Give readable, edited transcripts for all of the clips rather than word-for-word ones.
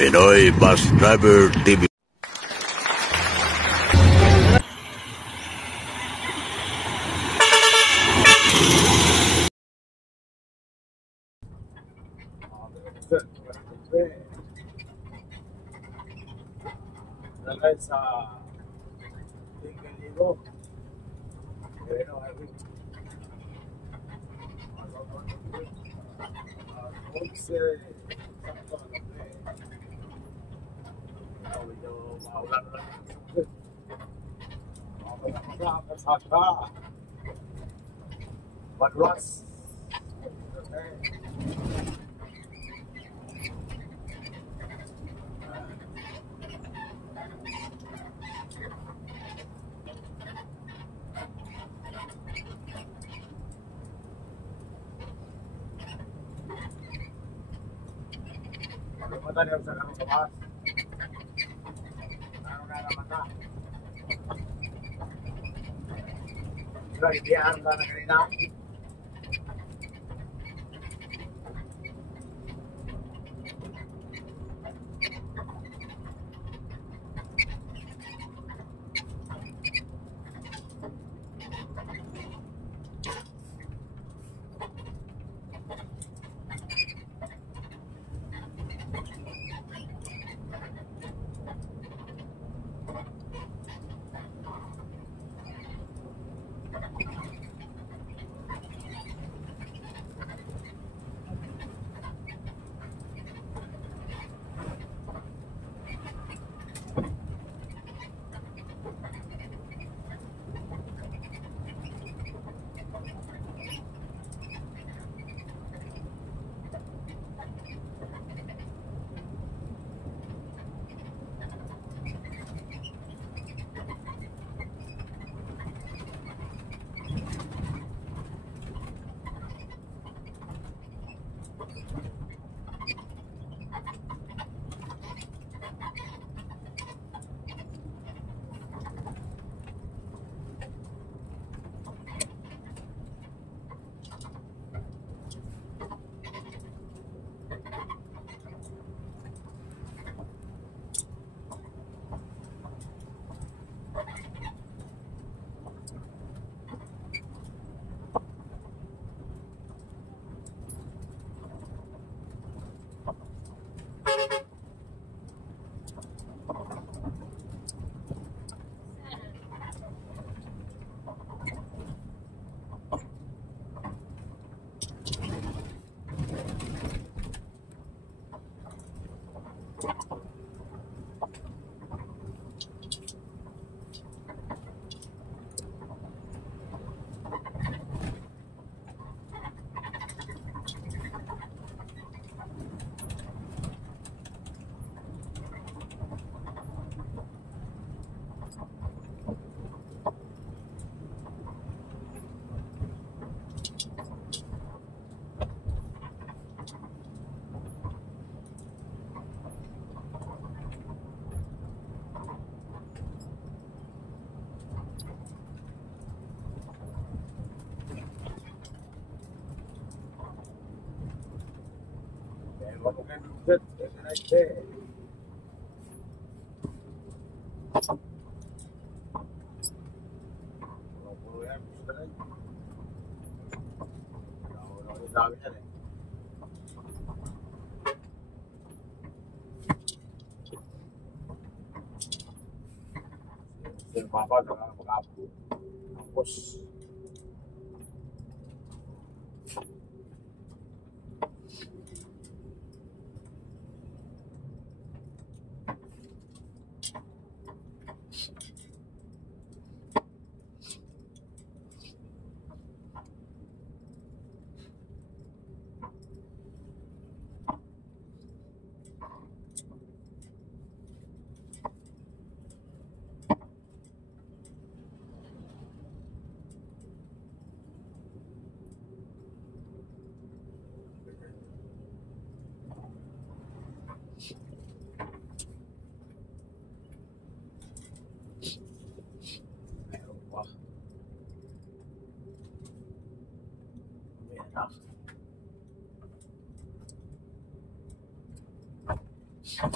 Pinoy Bus Driver TV. Dahil sa Tingaligo, pero I will 11 sakto medyo maulan lang sa Madras. Mata niya sa kanong kabas. Ano na naman na? Sila, ibiyahan ka na kanina. What can you do? Right there. Dami yan eh. Sir Papa, nakakapag-apo. Tapos, Buksin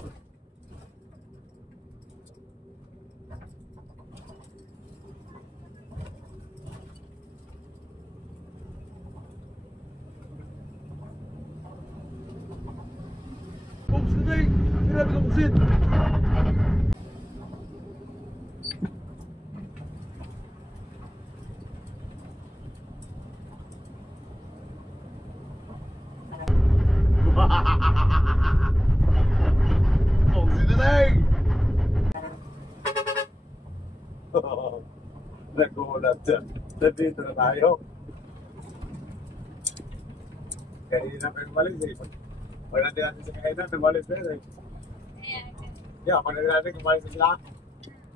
na eh! Ang grabe ka buksin! Buksin na eh! Nagulat dyan. Nandito na tayo. Kanina pa yung malis eh. Pag natin natin sa kainan, tumalis na yun eh. Yeah, pag natin natin kumalis na sila,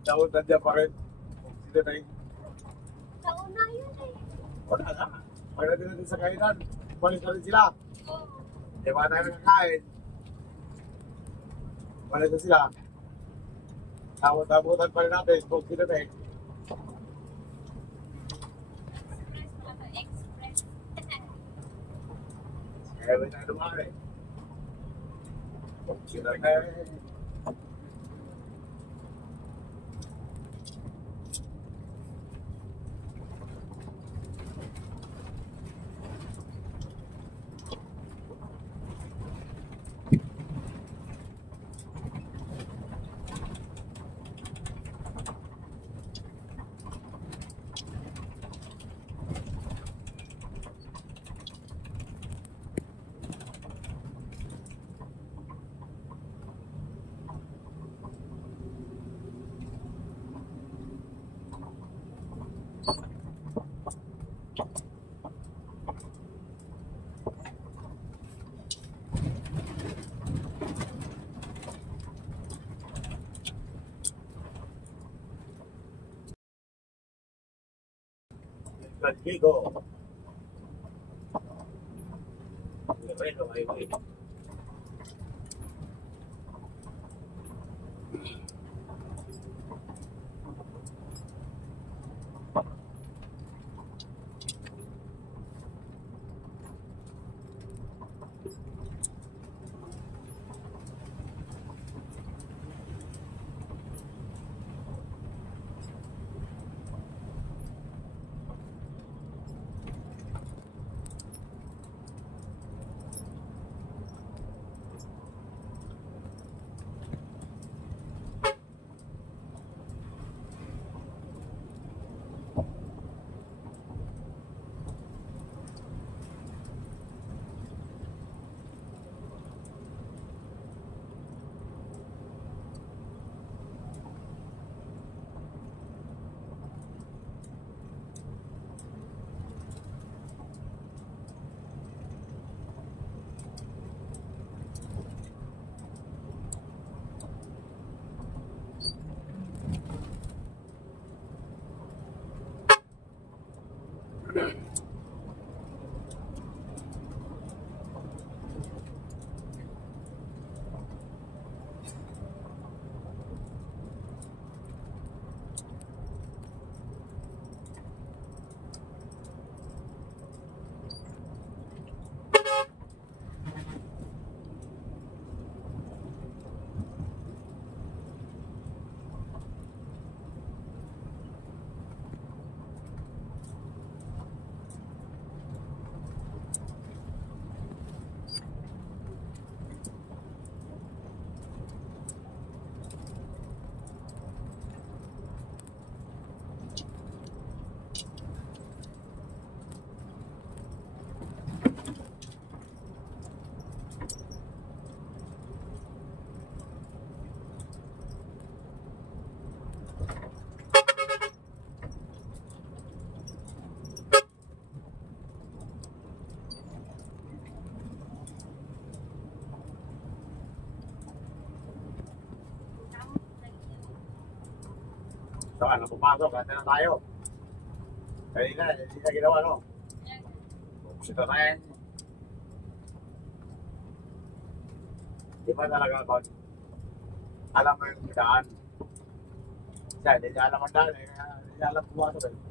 dapat nandiyan pa rin. Sino na yun? Nauna yun eh. Wala na. Pag natin natin sa kainan, kumalis na rin sila. Oo. Di ba tayo nakakain? Kumalis na sila. Tamot-tamutan pa rin natin kung sino na eh. Express mga to, express. Kaya may tayo dumari. Kung sino na eh. Contigo. Bueno, ahí voy. So, ano, pumasok, kanta na tayo. Kanina, hindi na ginawa, no? Sito na yan. Di ba talaga, Kon? Alam mo yung daan. Siya, hindi niya alam ang daan, eh. Hindi niya alam pumasok, eh.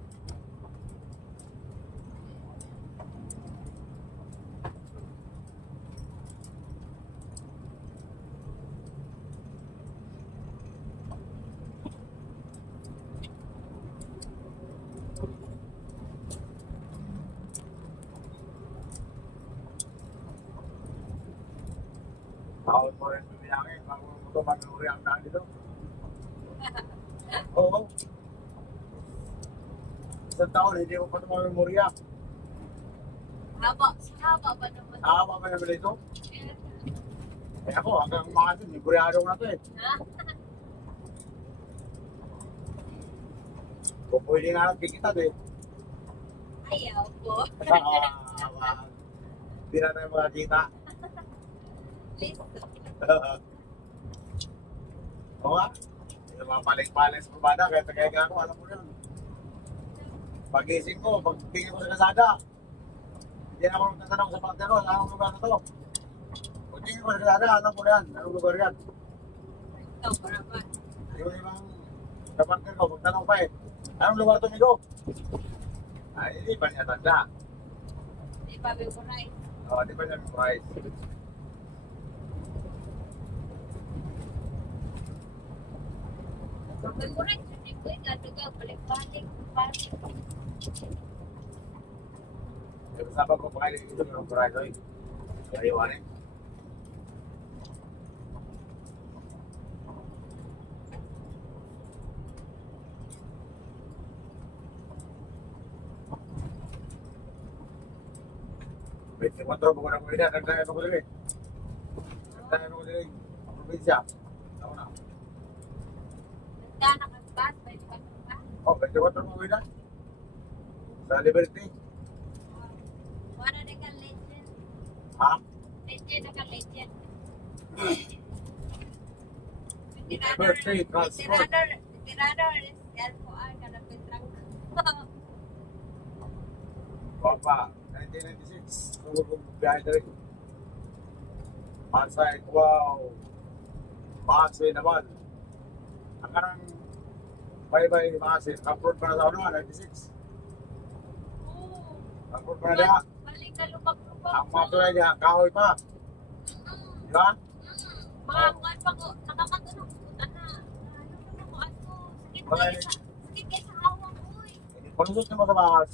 Tahon mo rin bibiyangin bago mo ito mag-uri ang daan dito. Oo. Isang taon, hindi mo pa ito mamemorya. Haba ba naman? Nakakama ba naman ito? Eh ako, hanggang umakas, liburyado ko na ito eh. Ha? Kung pwede nga lang tikitan eh. Ayaw po. Hindi na tayo makakita. Listo. Oo nga. Yung mga paling-paling sa pabada, kaya ako, alam mo yun. Pag-ising ko, pag-tingin ko sa kasada, hindi na ako nagtatanong sa pagtero, sa anong lugar na to. Pag-tingin ko sa kasada, alam ko na yan, anong lugar yan. Ito, para ba? Yung ibang sa pagtero, magtanong pa eh, anong lugar to, Migo? Ay, hindi pa niya tanda. Di ba, memorize? Oo, di pa niya memorize. Memorize, hindi ko yung gatugaw, balik-balik. Yung sabi ko pa kayo dito yung memorize, oy. Ayawan eh. Pwede mo ito, buko na ko ina, nagdaya ko dili. Nagdaya ko dili, probinsya. Ako na. Nagdana ka ba? Pwede ka ba? Oh, 24 mo ina. Sa Liberty. Wala na ka legend. Ha? Legend na ka legend. Birthday, transport. Tirador, yan po ang kanapitrang. Papa, 1996. Tumulong biyahe na rin. Pasay, wow. Pasay naman. Ang kanang bye-bye ni Pasay. Upload pa na sa ano, 96. Upload pa na diya. Balik ka lubak-lubak. Ang mga tulay niya, kahoy pa. Di ba? Mga kuwan pa ko, nakakatunog. Ano ko, sakit kayo sa hawak ko eh. Palusot mo sa bahas.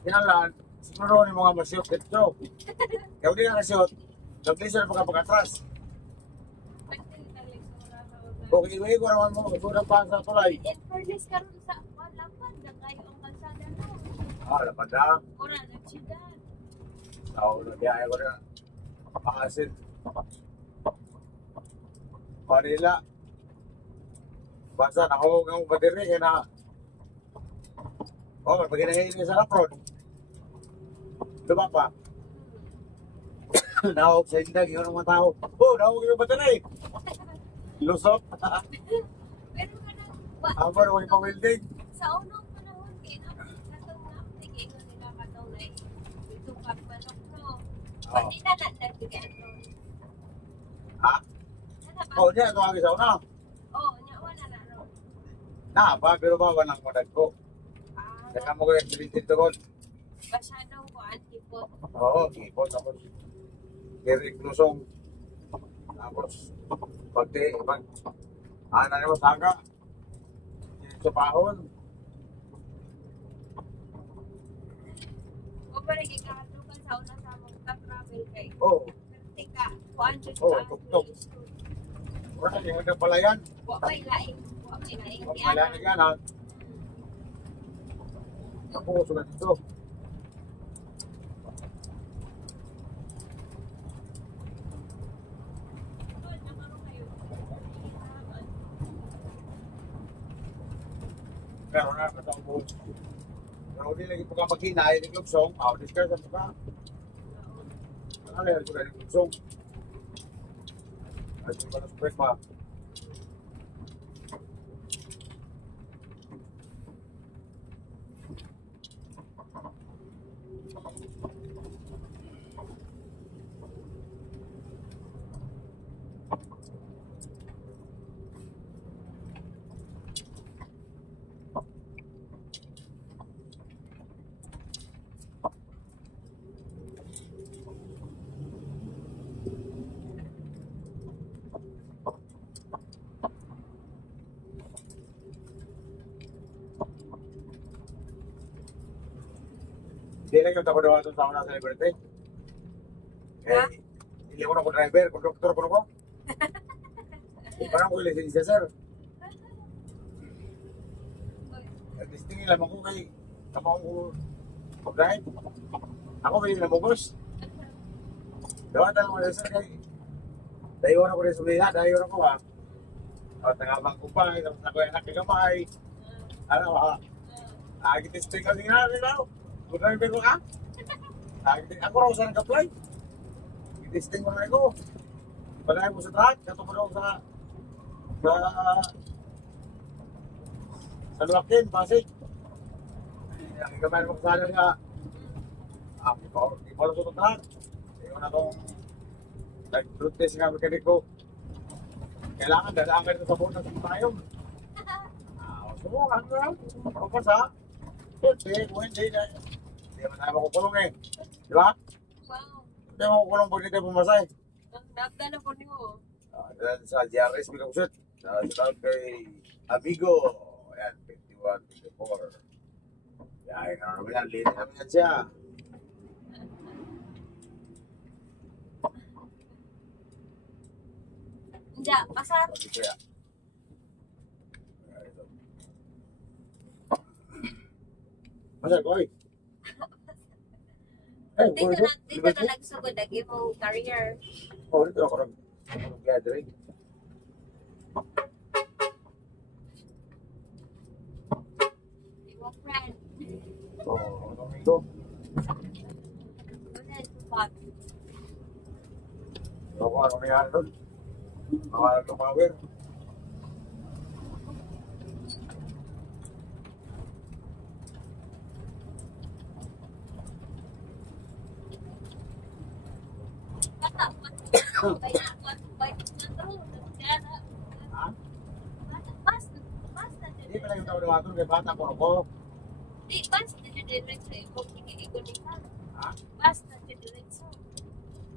Kinalan, siguro ni mga masyot dito. Kaya di na nasyot, nag-listen pa pagkatras. Okay, iwi ko naman mo, sudah pa sa tulay. In fairness ka rin sa lapad na kayo ang kalsada no. Ah, dapat na. Ora, nagsidan. Tao na biyahe ko na. Pakasin. Manila. Basta, nakahog ang badiri, kaya na. Oh, pag hinahingi sa road. Diba pa? Nahog sa indag, yun ang mga tao. Oh, nahog yung badiri. Lusot. Pero ka na, Ako na wali pang welding. sa unang panahon, katong naptig, ino nila katong na ito kapalok no. Hindi na nagbigan no. Ha? Oh, niya, ito ang isaw na. Oo, wala na no. Na, ba, pero ba, walang madag ko. Saka mo ko yung activity doon. Masyadong ko antipot. Oo, ipon. Tapos, Eric Lusong. Tapos, ana naman saka. Sa pahon. O ba rin ikahatukan sa una sa magka-travel kay. Oo. Tika, kuan dyan Oo, ka. tuktok. Wala, yung mga palayan. Wa may laing. Wa may laing. Palayan na yan, ha? Ako, sulat ito. Pero nakakataong po. Pero hindi lagi po ka maghinay ng lupsong. Discard mo ka. Ano yan ko ng lupsong? Ay, ko na spread pa. Hindi lang yung tako doon sa una sa Liberty. Ha? Hindi ko na ko driver, konduktor ko na ko. Parang ko lisensya, sir. At least tingin lamang ko kay kapag ko pag-drive. Ako may namugos. Dawa tayo mo sir kay dayo na ko rin sumiha, dayo na ko ha. O, tangabang ko pa, tapos ako yung nakikamay. Ano ha? Agit-testing kasi nga rin ako. Kung driver ko ka? Ako raw saan nag-apply. Agit-testing ko na ako. Pagkain mo sa truck, kato mo daw sa Luakin, Pasig. Nakikamay mo kasala nga. Di ko lang sa truck. Hindi ko na itong nag-root test nga mekanik ko. Kailangan dadaan ka rin sa buong ng tayong. Subukan mo lang. Kapag sa hindi na. Hindi naman tayo makukulong eh. Di ba? Wow. Hindi mo makukulong pag hindi tayo pumasay. Nabda na po niyo. Dahil sa GRS, Bilagusit. Shout kay Amigo. Ayan, 51, 54. Yan, naman yan. Linis naman yan siya. Hindi, pasar. Sabi kaya. Masal, koy. Dito na nagsugod ang imong career. Oh, dito ako gathering. Imong friend. Oh, ano ito? Unan, support. Ako, ano nangyari doon? Mga power. Ha? Hindi pala yung tawag-tawagan kay bata ko ako. Di, basta na diretso eh. Kung ikikot ka. Ha? Basta na diretso.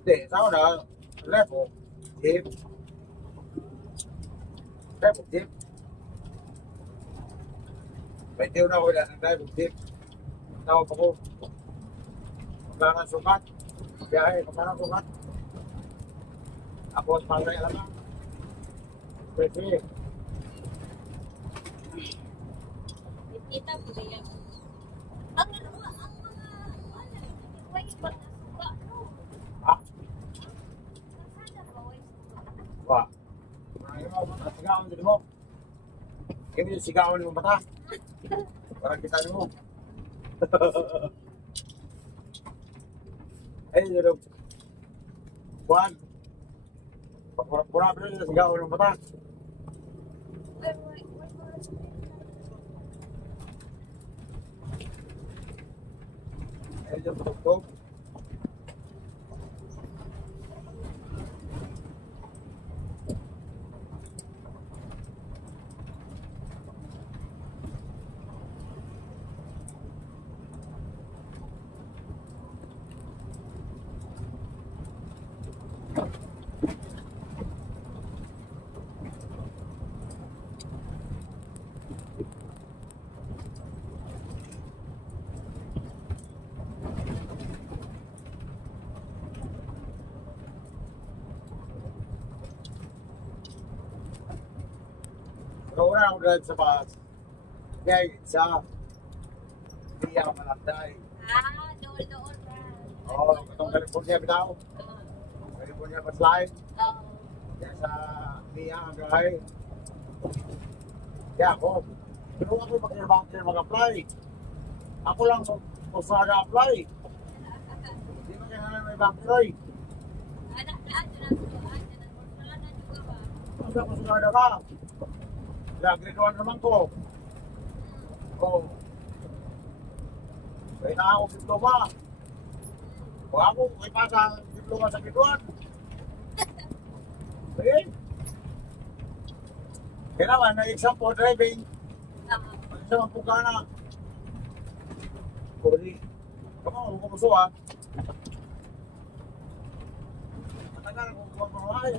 Hindi, sa na, lepo, jeep. Lepo, jeep. May tiyo na ako na ng lepo, jeep. Tawag ako. Kailangan sukat. Biyahe, kailangan sukat. Ako at pangay alam na. Pwede. Kita mo na yan. Ang mga, way pa na suka, no? Ha? Sana ba way suka? Ba? Ano mo, sigawan dito mo. Kaya yung sigawan ng bata. Parang kita mo. Eh, yun. Juan. Pura-pura yung sigawan ng bata. Way. Eh, yung tutugtog. Pero una ako dahil sa bus. Kaya sa hindi ako malakday. Doon ba? Oo, itong California bitaw. California bus line. Oo. Kaya sa Mia ang gahay. Kaya ako, pero ako mag-irabang mag-apply. Ako lang kung saan na-apply. Hindi mo kailangan may backroy. Anak na juga ba? Kasi ako sunada ka. Kaya grade 1 naman ko. Oo. Kaya na ako diploma. O ako, may pasa diploma sa grade 1. Sige. Kaya naman, na-exam for driving. Isa man po ka na. Kuri. Kamu, kumuso ha. Matagal kung kumamahay.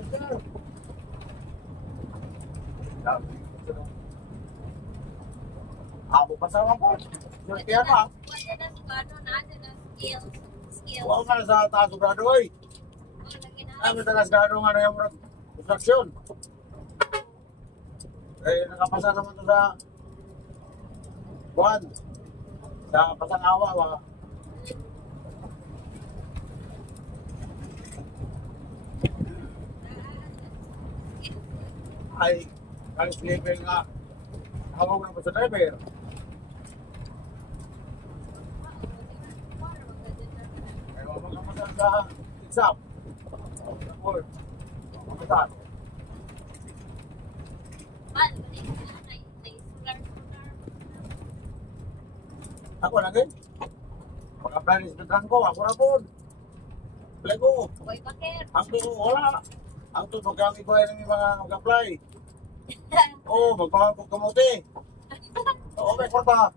Ako pasama ko. Kaya pa. Wala na skills. Huwag ka na sa taas o graduate. Ay, madalas na ano nga na yung construction. Eh, nakapasa naman to sa buwan. Sa Pasangawa, mga. Ay, kalis level nga. Hawag na po sa driver. Ay, makamasal sa exam. Or, makamasal. Ako na din. Pagka-planis na ko, ako na po. Play ko. Boy Bakir. Ang tuno, wala. Ang tuno, kami ba yung mga mag-apply? Oo, magpahal ko kamuti. Oo, may kwarta.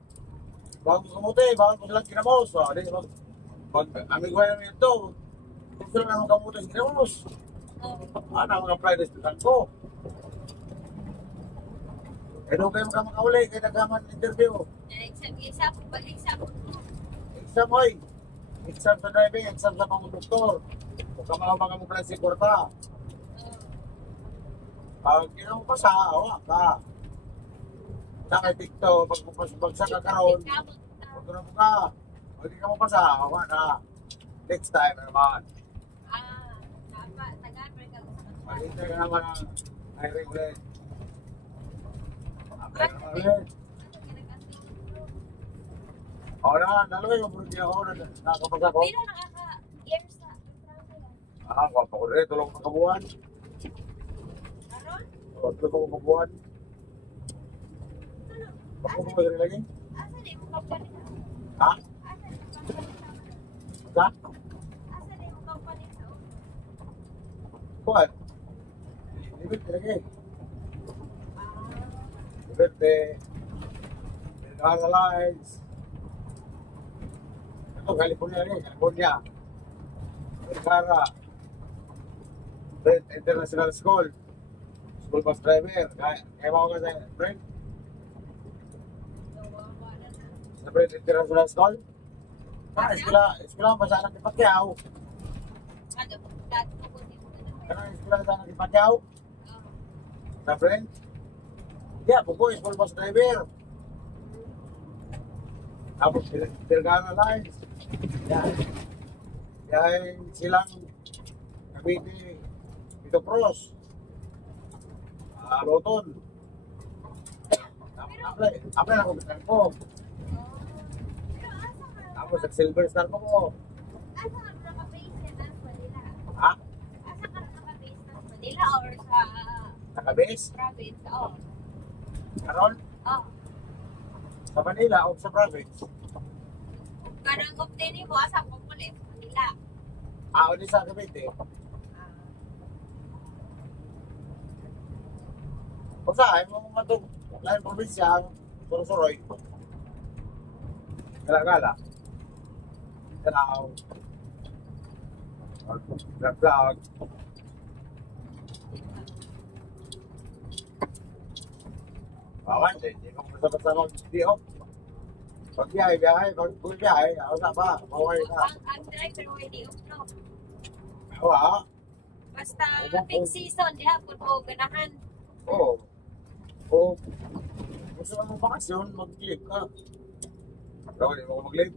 Bago ko kamuti, bago ko silang kinamos. Di, pag amig ko yung ito, gusto na naman kamuti sa kinamos. Ano, mag-apply na ko. Eh, doon kayo makakauli, kayo nagaman interview. Exam, pag-exam. Exam, oy. Exam sa driving, exam sa pang-doktor. Kung kamakaw mo pala si Korta. Pag mo pa sa awa ka. Sa TikTok, pag ka karoon, huwag na mo ka. Pag ka mo pa sa awa na. Next time naman. Taga-Africa ko sa kanila. Pag-hintay ka naman ang hiring rate. Oo na, dalawa yung burki ako na nakakapag ako. Pero nakaka-years na. Kapag ko rin, tulong ko kabuhan. Aron? O, tulong ko kabuhan. Bakit mo ba rin lagi? Asa di mo kapalit? Ha? Asa di mo kapalit? Sa? Asa di mo kapalit sa ulo? Kuhan? Libit lagi. Libit analyze. Ito, California rin. California. Vergara. International School. School bus driver. Kaya mo ka sa friend? Sa friend International School? Eskwela pa sana ni Pacquiao. Ano? Dati ko po di mo Kaya eskwela sana ni Pacquiao? Sa friend? Yeah, buko, school bus driver. Tapos, Vergara Lines. Yan. Yan silang Cavite, Ito Pros. Loton. Apply na kumitan ko. Pero asa ka? Tapos, Silver Star ko ko. Asa ka naka-base na ng Manila? Ha? Asa ka naka-base ng Manila or sa Nakabase? province? Oo. Karon? Oo. Sa Manila o sa province? Kanang obtain mo, asa ko ulit? Manila. O di sa Cavite. O sa mo mga matog. Lain probinsya, Sorosoroy. Gala-gala. Tanaw. Vlog. Bawan, hindi ko basta-basta mag-video. Pag biyahe, pag biyahe, ako na ba? Bawal ka. Ang driver way di no. Awa, Basta peak season di hapon mo ganahan. oo. O, gusto mo bakasyon, mag-live ka. Pero hindi mo mag-live.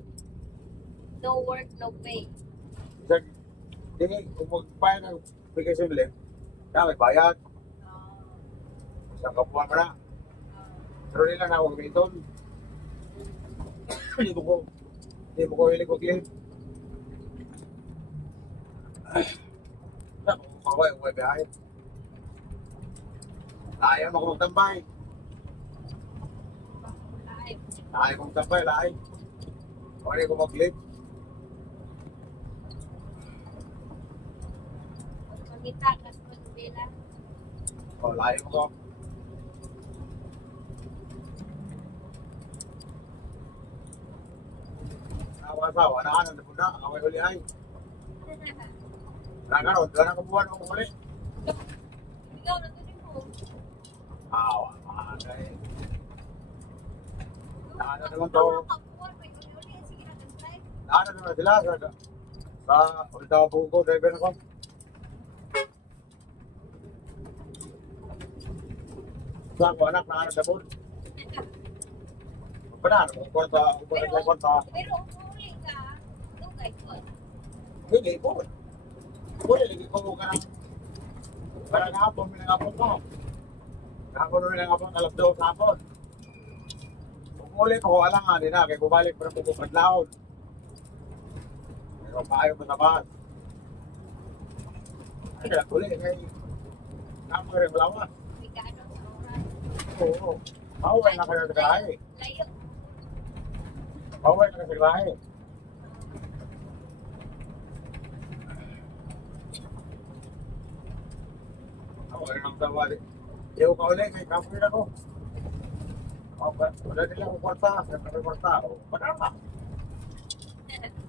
No work, no pay. Hindi, kung mag-bayad ng vacation live, kaya may bayad. Isang kapuan mo na. Pero nila na huwag miton. Hindi mo ko hilig mag-live. Kung may biyahe. Ayaw mo kung magtambay. Live. Ayaw kong tambay, lahay. Kung hindi ko mag-live. Magita kas ko nila. O, lahay mo ko. Asawa, naanan na po na. Away uli ay. Nakaroon, doon ang kabuhan mo muli. Ikaw na tuloy mo. Awa, magay. Naanan naman to. Naanan naman sila. Sa ulta po ko, driver ako. sa ako anak na anak sa bun. Pernah, kwarta, kwarta. Pero uli ka, dugay ko. Hindi po. Pwede, lagi ko ka ng parang hapon, minangapon ko. Hapon mo minangapon, alas 2 hapon. Kung uli ko, alam nga, di na, kaya bumalik pa ng pupukadlaon. Pero kaayo mo sa bahan. Ay, kaya uli, kaya kamo rin malawa. Bigado sa oras. Oo. Mauwi na kayo sa gahay. Layo. Mauwi na kayo sa gahay. Mauwi na kayo. Iyo ka uli, kay kamo rin ako. Wala nila akong kwarta, kaya kwarta. Wala na.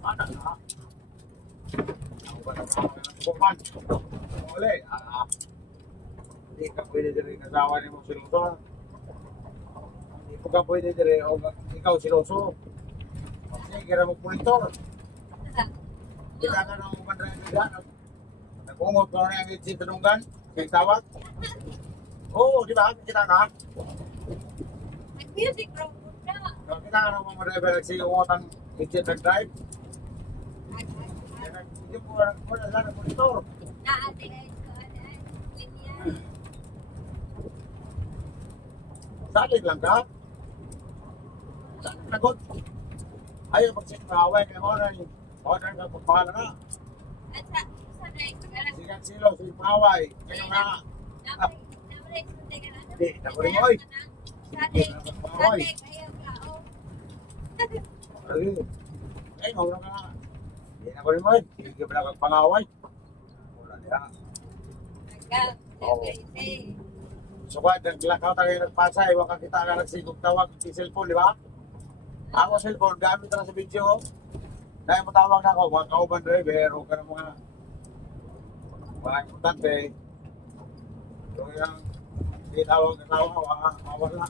Wala na. Ako ba na kuman? Uli, hindi ka pwede din kasawa ni mo siloso. Hindi ko ka pwede din o ikaw siloso. Kasi kira mo pulitor. Kita ka ng umandrayan. Nag-umot ko na yung sintununggan. Kaya tawag. Oo, di ba? Kita ka. Nag-music room na. Kita ka ng mga driver nagsigungotan legit nag-drive. Hindi po na lang ng pulitor. Na-adelaide ko, linya. Sakit lang ka? Sakit lagot. Ayaw magsikaway kaya mo na ka pagpahala na. At sa drive ko na lang. Sigan silo, sikaway. Kaya nga. Nabalik ko teka na. Hindi, nakuling mo eh. Sadik, ayaw ka. Oh. Ay, ay, mawala ka nga. Hindi nakuling mo eh. Hindi ka pala kagpangaway. Wala niya. Nagka-guys. So ba, naglakaw tayo nagpasay, waka kita ka nagsigog tawag yung cellphone, di ba? Ako cellphone, gamit na sa video. Dahil matawag na ako, mga kauban driver, o ka ng mga importante. So yung tinawag na tawag, mawala.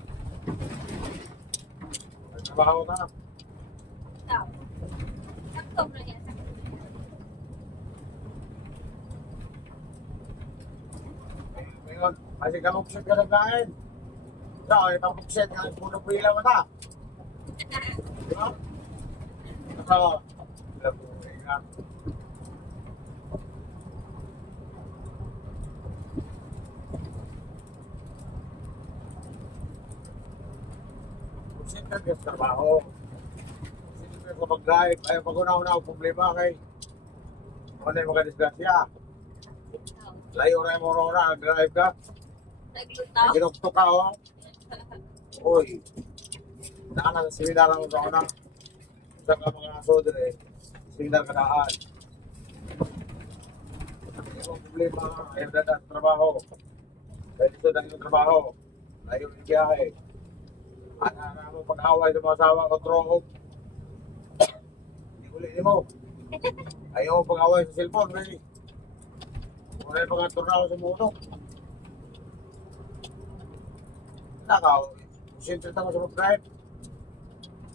Nagtrabaho ka na. Sakto na yan. Ngayon, kasi kamuksit ka nagkain. So, itang buksit ka, puno po ilang mata. Di ba? So, alam mo, ingat. Buksit ka sa trabaho. Buksit ka sa pag-drive. Ayaw pag-una-una ang problema kay ano yung mga disgrasya. Layo na yung mura-ura, nag-drive ka. Naglutaw. Ginugto ka, oh. Uy. Naka na sa seminar ang usaw na. Sa ka mga asoder eh. Seminar ka daan. Yung problema, ayaw na sa trabaho. Dahil ito na yung trabaho. Layo yung biyahe. Ano mo pag-away sa mga asawa ko, trohog. Hindi ulit mo. Ayaw mo pag-away sa cellphone, really. Wala yung pagkaturnaw sa mundo. Nakaw, siyempre tama sa mag-drive.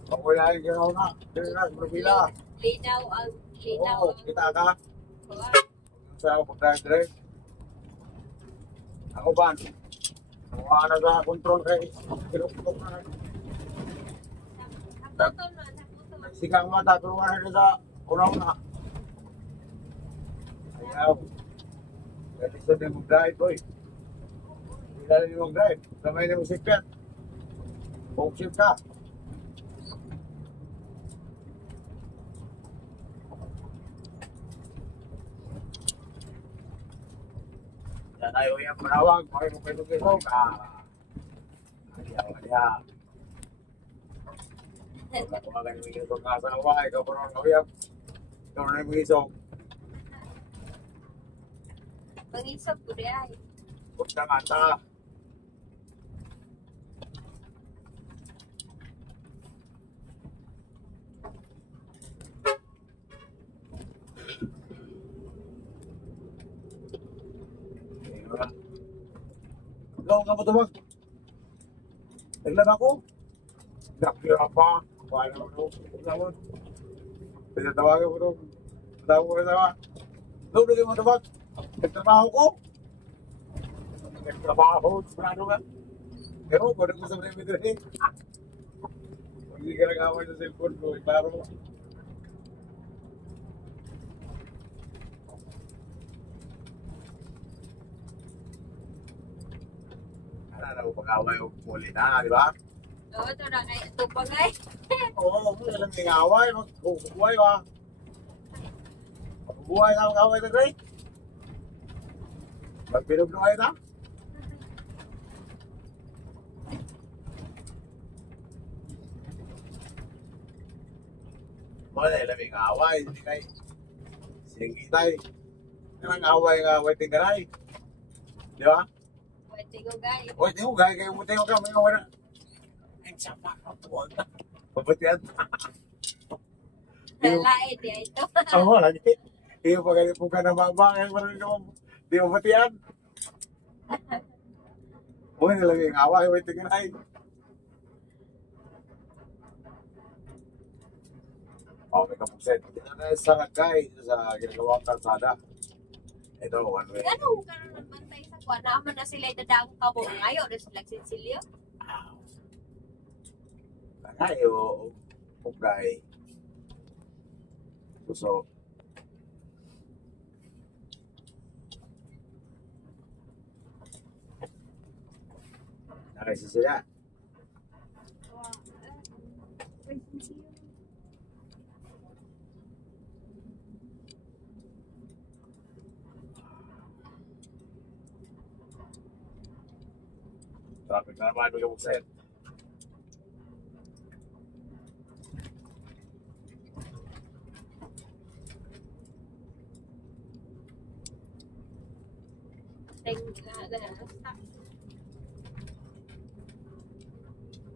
Pagkulihin ka na, dito na, sa profila. Linaw ang linaw. Oo, kita ka. Sa ako pag-drive. Ako ba? Nakuha na sa control kay kinuktok na. Naputol na, naputol. Nagsikang mata, tulungan na sa una-una. Ayaw. Kasi sa din mag-drive, boy. Hindi na rin mag-drive. Kamay na musikat. Buksit ka. Yan tayo yung manawag. Makay mo kayo mag-isog. Ayaw. Tumagan yung mag-isog ka sa awa. Ikaw pa rin kawiyap. Ikaw na yung mag-isog. Pangisog ko rin ay. Punta mata. Ikaw nga matubag. Naglan ako. Nakira pa. Kaya naman ako. Naman. Pinatawagan ko nung. Tawag ko na naman. Doon naging matubag. Nagtrabaho ko. Nagtrabaho. Sigurado ka. Ewan ko, nag-usap na yung ito eh. Hindi ka nag-away sa cellphone ko, klaro. Ano na, pag-away o muli na, di ba? Oo, ito na kaya ito pa ngay. Oo, mo alam ng away, mag-buhay ba? Mag-buhay na mag-away na rin. Mag-bilog na kayo na. Wala na ilamig away, hindi kayo. Singgi tayo. Kanang away nga, waiting ka na eh. Di ba? Pwede ko guys. Waiting ko, gaya kayo mo tayo ka, may away na. Ay, sapa ka, tuwag na. Pabatiyan. Nalain niya ito. Oo, lagi. Iyo pa ganit po ka na babakay, marami ka mo. Di mo batiyan. Uy, nilamig away, waiting ka na eh. Okay, kapagset. Ito na sa Ragkay, sa ginagawang kalsada. Ito, one way. Ano ka na nagbantay sa kuwan? Naman na sila idadang kabo. Ngayon na sila sinsilyo. Kanayo, Pugay. Puso. Nakaysa sila. Traffic na naman, may kapagset.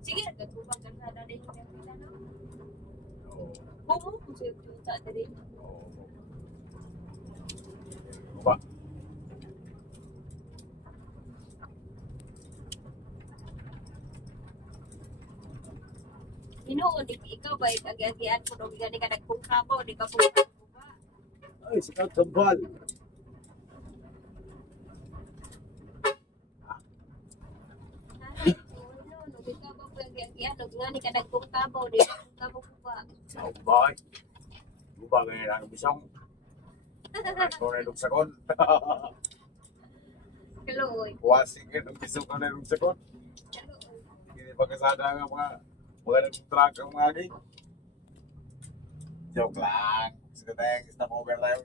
Sige, nagkatubag ka sa dali ng kapila, no? Oo. Bumo, kung siya sa dali. Oo. Ba? Inoon, ikaw ba, ag-agian ko nung gani ka nagpungkapo, di ka pungkapo ba? Ay, sikat kambal. Nung ikaw ba, ag-agian, nung gani ka nagpungkapo, di ka pungkapo ba? Sa ubay. Ubay ngayon ang bisong. Ito na yung sakon. Kaluoy. Wasing ka ng bisong ka na yung sakon. Kaluoy. Hindi pa kasada nga mga nag-track ang mga gay. Joke lang. Sige tayong stop over tayo.